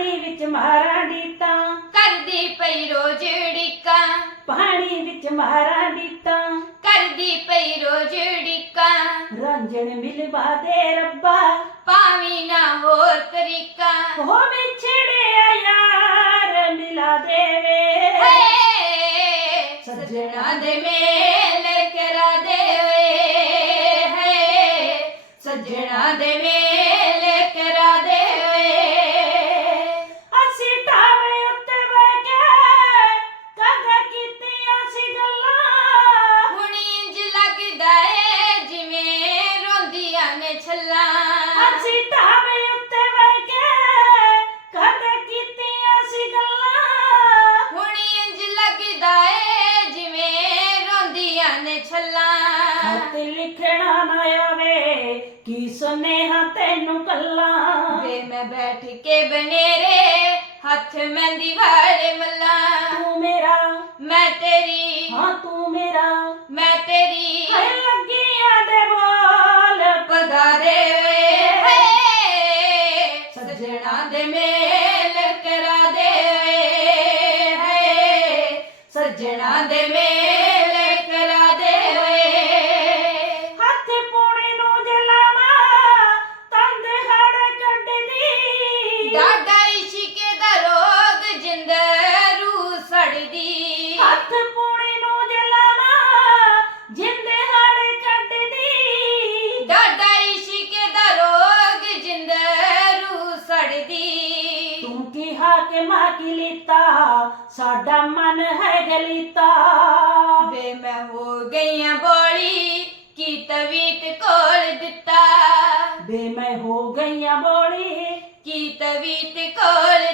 ਪਾਣੀ ਵਿੱਚ ਮਾਰਾਂ ਡੀਤਾਂ ਕਰਦੀ ਪਈ ਰੋਜ਼ ਢਿੱਕਾ ਪਾਣੀ ਵਿੱਚ ਮਾਰਾਂ ਡੀਤਾਂ ਕਰਦੀ ਪਈ ਰੋਜ਼ ਢਿੱਕਾ ਰਾਂਝਣ ਮਿਲਵਾ ਦੇ ਰੱਬਾ। ਪਾਵੀ ਨਾ ਹੋਰ ਤਰੀਕਾ। ਉਹ ਵਿਛੜਿਆ ਯਾਰ ਮਿਲਾ ਦੇਵੇ। ਹੇ ਸੱਜਣਾ ਦੇ ਮੇਲ ਕਰਾ ਦੇ ਓਏ ਹੇ ਸੱਜਣਾ ਦੇ ਮੇਲ ਖਤ ਲਿਖਣਾ ਨਾ ਆਵੇ ਕੀ ਸੁਨੇਹਾ ਤੈਨੂੰ ਕੱਲਾ? ਵੇ ਮੈਂ ਬੈਠ ਕੇ ਬਨੇਰੇ ਹੱਥ ਮਹਿੰਦੀ ਵਾਲੇ ਮੱਲਾ। ਤੂੰ ਮੇਰਾ ਮੈਂ ਤੇਰੀ ਹਾਂ ਤੂੰ ਮੇਰਾ। ਮੈਂ ਤੇਰੀ। ਹੈ ਲੱਗੀਆਂ ਦੇ ਬੋਲ ਪਗਾ ਦੇ ਵੇ ਹੇ। ਸੱਜਣਾ ਦੇ ਮੇਲ ਕਰਾ ਦੇ ਹੇ। ਸੱਜਣਾ ਦੇ ਮੇਲ ਕੀ ਹਾਕੇ ਮਾਂ ਕੀ ਲੀਤਾ ਸਾਡਾ ਮਨ ਹੈ ਗਲੀਤਾ। ਵੇ ਮੈਂ ਹੋ ਗਈਆਂ ਬੋਲੀ ਕੀ ਤਵੀਤ ਕੋਲ ਦਿੱਤਾ। ਬੇ ਮੈਂ ਹੋ ਗਈਆਂ ਬੋਲੀ ਕੀ ਤਵੀਤ ਕੋਲ